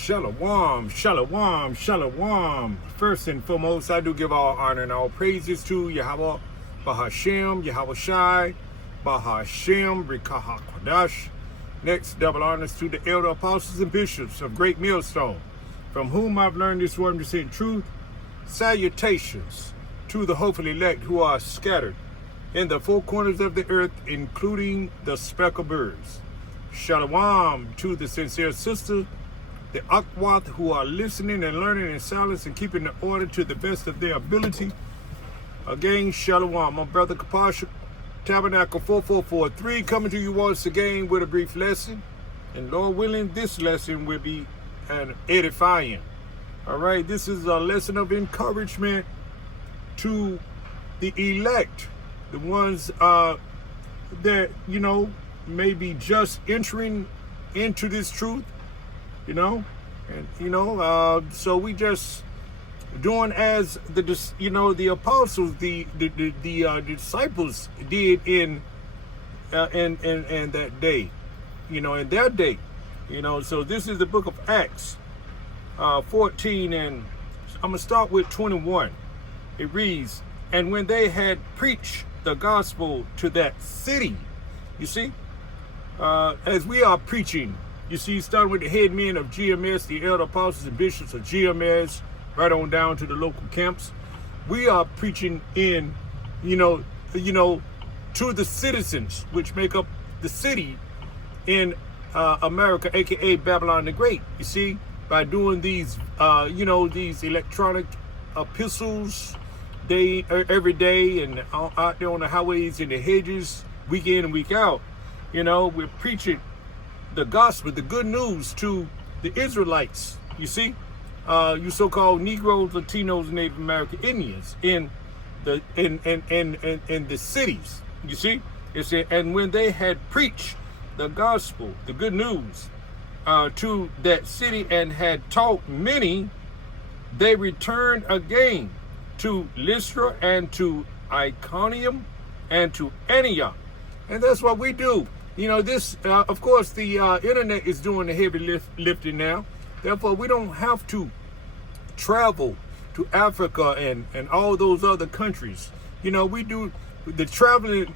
Shalom, shalom, shalom. First and foremost, I do give all honor and all praises to Yahweh, Bahashem, Yahweh Shai, Bahashem, Rikaha Kodash. Next, double honors to the elder apostles and bishops of Great Millstone, from whom I've learned this word to say truth. Salutations to the hopeful elect who are scattered in the four corners of the earth, including the speckled birds. Shalom to the sincere sisters, the Akwath, who are listening and learning in silence and keeping the order to the best of their ability. Again, Shalom. My brother Kapasha, Tabernacle 4443, coming to you once again with a brief lesson. And Lord willing, this lesson will be an edifying. All right, this is a lesson of encouragement to the elect, the ones that, may be just entering into this truth. So we just doing as the apostles, the disciples did in that day, in their day, So this is the book of Acts, 14, and I'm gonna start with 21. It reads, "And when they had preached the gospel to that city," you see, as we are preaching. You see, starting with the head men of GMS, the elder apostles and bishops of GMS, right on down to the local camps. We are preaching in, to the citizens, which make up the city in America, aka Babylon the Great. You see, by doing these, these electronic epistles, every day, and out there on the highways and the hedges, week in and week out. We're preaching the gospel, the good news to the Israelites. You see, you so-called Negroes, Latinos, Native American Indians in the cities. You see, it said, "And when they had preached the gospel, the good news, to that city and had taught many, they returned again to Lystra and to Iconium and to Antioch." And that's what we do. Of course, the internet is doing the heavy lifting now. Therefore, we don't have to travel to Africa and all those other countries. We do the traveling.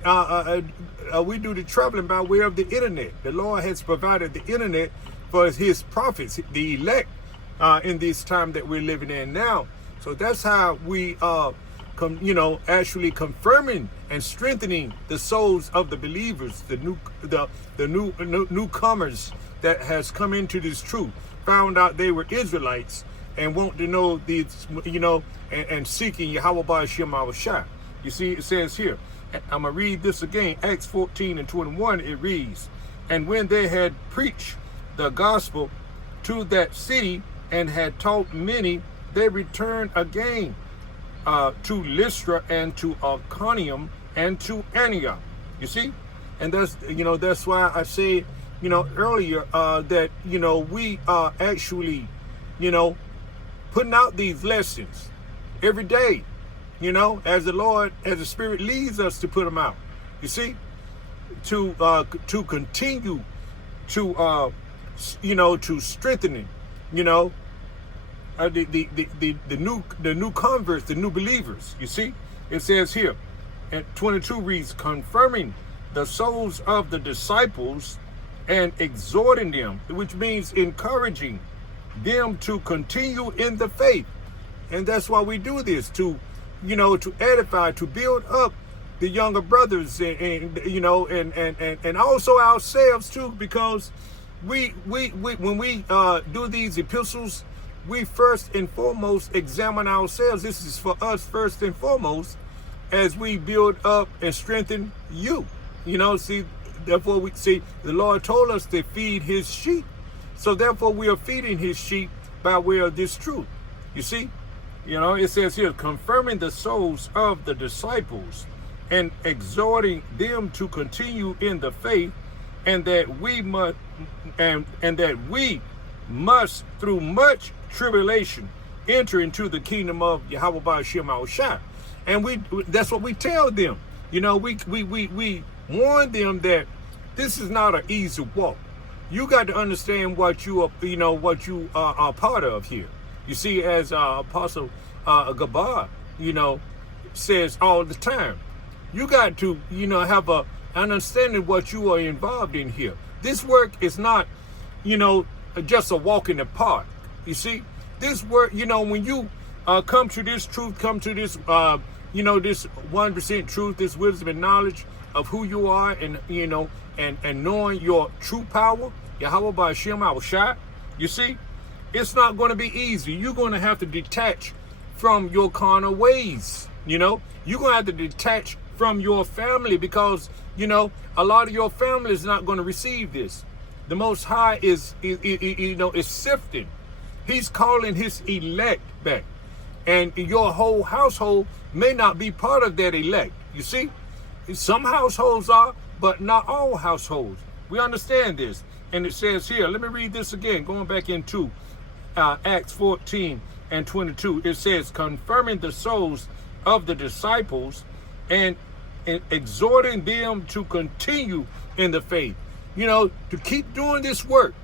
We do the traveling by way of the internet. The Lord has provided the internet for His prophets, the elect, in this time that we're living in now. So that's how we actually confirming and strengthening the souls of the believers, the newcomers that has come into this truth, found out they were Israelites and want to know these, and seeking Yahweh Ba'ashem Shai. You see, it says here, I'm gonna read this again, Acts 14 and 21. It reads, "And when they had preached the gospel to that city and had taught many, they returned again to Lystra and to Iconium and to Antioch." You see, and that's why I said earlier that we are actually putting out these lessons every day, as the Spirit leads us to put them out. You see, to continue to to strengthening the new converts, the new believers. You see, it says here, at 22 reads, "Confirming the souls of the disciples and exhorting them," which means encouraging them to continue in the faith. And that's why we do this, to edify, to build up the younger brothers, and also ourselves too, because we when we do these epistles, we first and foremost examine ourselves. This is for us first and foremost, as we build up and strengthen you. Therefore we see the Lord told us to feed His sheep. So therefore we are feeding His sheep by way of this truth. You see, it says here, "Confirming the souls of the disciples and exhorting them to continue in the faith, and that we must through much tribulation enter into the kingdom of Yahweh Ba'ashem Shai." And that's what we tell them. We warn them that this is not an easy walk. you got to understand what you are, what you are part of here. You see, as Apostle Gabar, says all the time, you got to, have an understanding of what you are involved in here. This work is not, just a walk in the park. You see, this work, when you come to this truth, come to this, this 1% truth, this wisdom and knowledge of who you are, and and knowing your true power, Yahweh Ba'ashem Awashai, you see, it's not going to be easy. You're going to have to detach from your carnal ways. You're going to have to detach from your family, because a lot of your family is not going to receive this. The Most High is sifting. He's calling his elect back, and your whole household may not be part of that elect. You see, some households are, but not all households. We understand this, and it says here. Let me read this again, going back into Acts 14 and 22. It says, confirming the souls of the disciples and exhorting them to continue in the faith. To keep doing this work.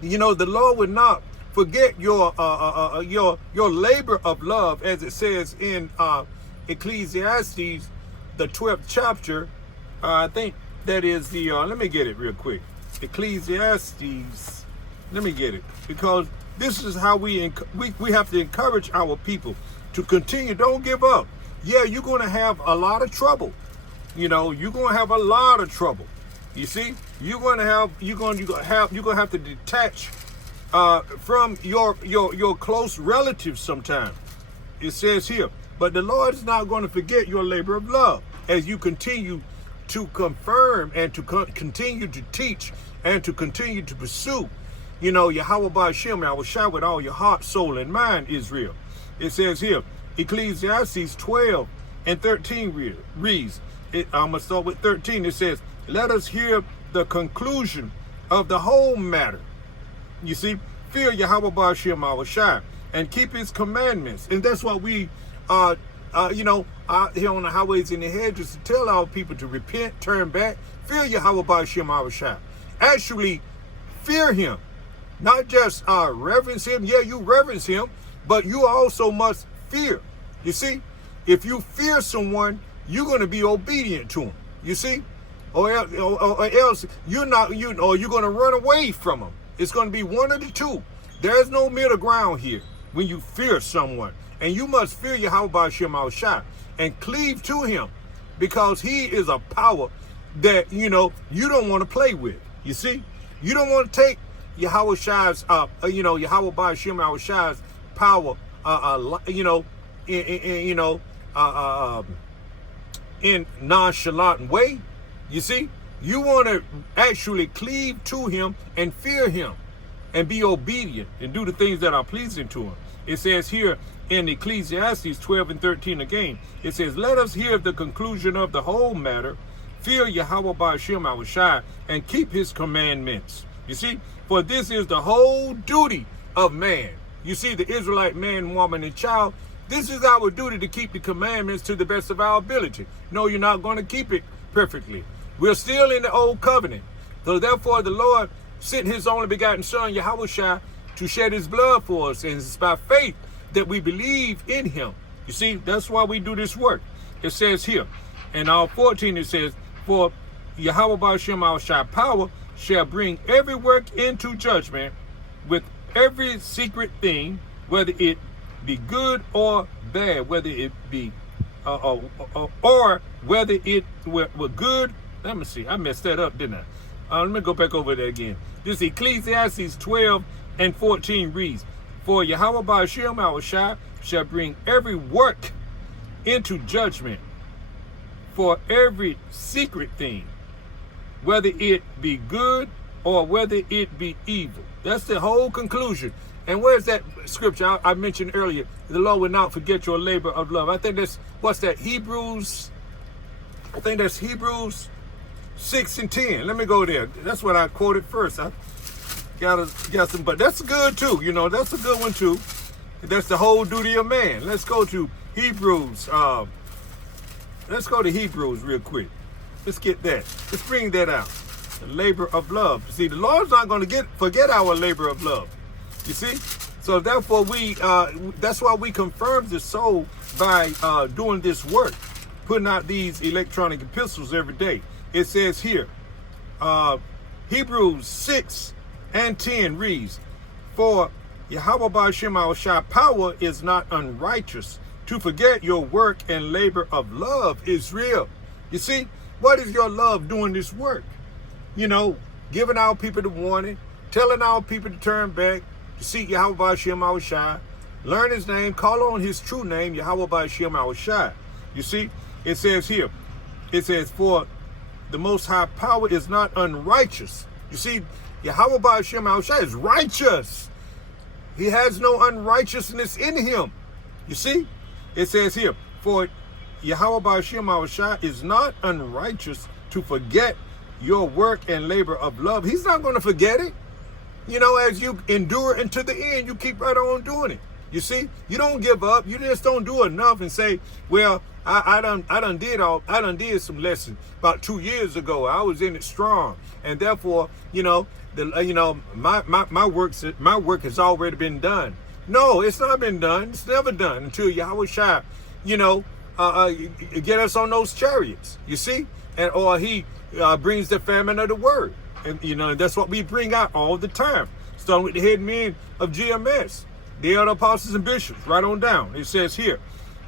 The Lord would not forget your labor of love, as it says in Ecclesiastes, the 12th chapter. I think that is the. Let me get it real quick. Ecclesiastes. Let me get it, because this is how we have to encourage our people to continue. Don't give up. Yeah, you're going to have a lot of trouble. You're going to have a lot of trouble. You see, you're going to have to detach from your close relatives sometimes. It says here, but the Lord is not going to forget your labor of love as you continue to confirm and to continue to teach and to continue to pursue. Yahweh Ba'ashem, I will shout with all your heart, soul, and mind, Israel. It says here, Ecclesiastes 12 and 13 reads, I'm going to start with 13. It says, let us hear the conclusion of the whole matter. You see, fear Yahweh Ba'ashem Awashai and keep his commandments. And that's what we out here on the highways and the hedges to tell our people to repent, turn back, fear Yahweh Ba'ashem Awashai. Actually, fear him. Not just reverence him. Yeah, you reverence him, but you also must fear. You see, if you fear someone, you're going to be obedient to him. You see, or else you're not. Or you're going to run away from him. It's going to be one of the two. There's no middle ground here when you fear someone, and you must fear Yahweh Ba'ashem Awashai and cleave to him, because he is a power that you don't want to play with. You see, you don't want to take Yahweh Shai's, Yahweh Ba'ashem Awashai's power, in nonchalant way. You see, you want to actually cleave to him and fear him and be obedient and do the things that are pleasing to him. It says here in Ecclesiastes 12 and 13 again, it says, let us hear the conclusion of the whole matter. Fear Yahweh Ba'ashem Awashai and keep his commandments. You see, for this is the whole duty of man. You see, the Israelite man, woman, and child, this is our duty, to keep the commandments to the best of our ability. No, you're not going to keep it perfectly. We're still in the old covenant. So therefore, the Lord sent his only begotten son, Yahushua, to shed his blood for us. And it's by faith that we believe in him. You see, that's why we do this work. It says here, in 14, it says, for Yahweh Ba'ashem Awashai power shall bring every work into judgment with every secret thing, whether it be good or bad, whether it be or whether it were good. Let me see, I messed that up, didn't I? Let me go back over that again. This Ecclesiastes 12 and 14 reads, for Yahweh Ba'ashem Awashai shall bring every work into judgment for every secret thing, whether it be good or whether it be evil. That's the whole conclusion. And where's that scripture I mentioned earlier? The Lord will not forget your labor of love. I think that's, what's that? Hebrews 6 and 10. Let me go there. That's what I quoted first. I got some, but that's good too. That's a good one too. That's the whole duty of man. Let's go to Hebrews. Let's go to Hebrews real quick. Let's get that. Let's bring that out. labor of love. See, the Lord's not going to forget our labor of love. You see? So therefore, that's why we confirm the soul by doing this work, putting out these electronic epistles every day. It says here, Hebrews 6:10 reads, "For Yahweh Ba'ashem Al Shai power is not unrighteous to forget your work and labor of love is real." You see, what is your love doing this work? You know, giving our people the warning, telling our people to turn back, to seek Yahweh Ba'ashem Al Shai, learn his name, call on his true name, Yahweh Ba'ashem Al Shai. You see, it says here, it says, "For the Most High power is not unrighteous." You see, Yahweh Ba'ashem Al Shai is righteous. He has no unrighteousness in him. You see, it says here, "For Yahweh Ba'ashem Al Shai is not unrighteous to forget your work and labor of love." He's not going to forget it. You know, as you endure unto the end, you keep right on doing it. You see, you don't give up. You just don't do enough and say, "Well, I done did some lessons about 2 years ago. I was in it strong, and therefore, my work has already been done." No, it's not been done. It's never done until Yahweh Shai, get us on those chariots. You see, or he brings the famine of the word, and that's what we bring out all the time. Starting with the head men of GMS, the other apostles and bishops, right on down. It says here,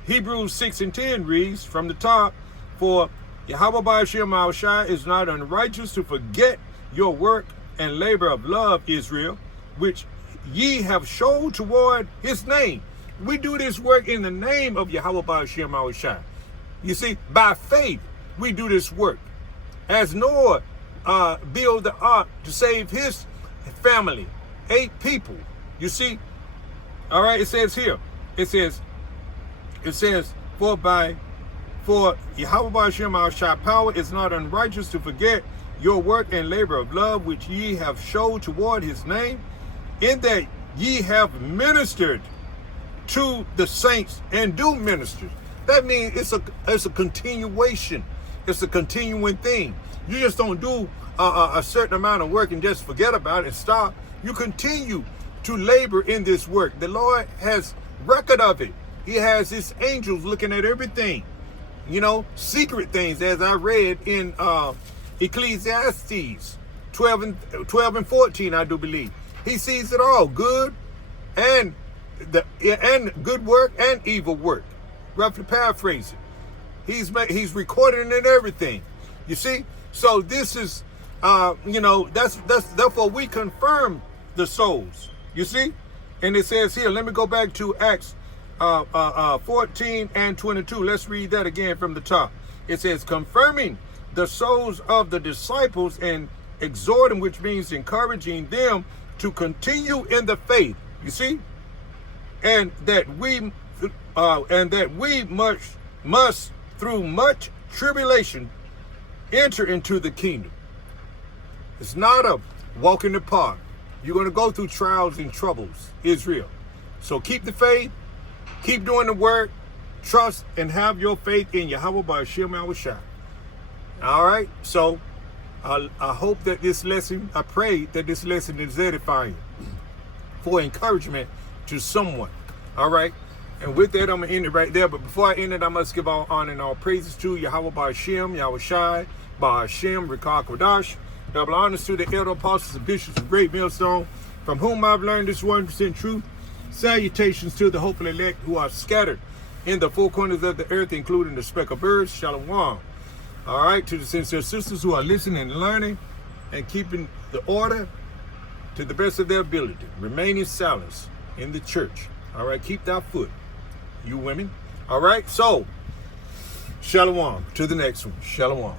Hebrews 6:10 reads from the top, "For Yahweh Ba'ashem Al Shai is not unrighteous to forget your work and labor of love, Israel, which ye have showed toward his name." We do this work in the name of Yahweh Ba'ashem Al Shai. You see, by faith, we do this work. As Noah built the ark to save his family, 8 people. You see, all right, it says here, it says, for Yahweh Ba'ashem Al Shai power is not unrighteous to forget your work and labor of love, which ye have showed toward his name, in that ye have ministered to the saints and do minister. That means it's a continuation. It's a continuing thing. You just don't do a certain amount of work and just forget about it and stop. You continue to labor in this work. The Lord has record of it. He has his angels looking at everything, secret things, as I read in Ecclesiastes 12 and 14, I do believe. He sees it all, good and good work and evil work. Roughly paraphrasing. He's recording it and everything. You see? So this is that's therefore we confirm the souls. You see? And it says here, let me go back to Acts 14 and 22. Let's read that again from the top. It says, "Confirming the souls of the disciples and exhorting," which means encouraging them to continue in the faith. You see? And that we must through much tribulation enter into the kingdom. It's not a walk in the park. You're going to go through trials and troubles, Israel. So keep the faith, keep doing the work, trust, and have your faith in Yahweh Ba'ashem Al Shai. All right? So I hope that this lesson, I pray that this lesson is edifying for encouragement to someone. All right? And with that, I'm going to end it right there. But before I end it, I must give all honor and all praises to Yahweh Ba'ashem, Yahweh Shai, Ba'ashem, Rikah Kodash. Double honors to the elder apostles and bishops of Great Millstone, from whom I've learned this 100% truth. Salutations to the hopeful elect who are scattered in the four corners of the earth, including the speckled birds. Shalom. All right, to the sincere sisters who are listening and learning and keeping the order to the best of their ability, remaining silent in the church. All right, keep that foot, you women. All right, so shalom to the next one. Shalom.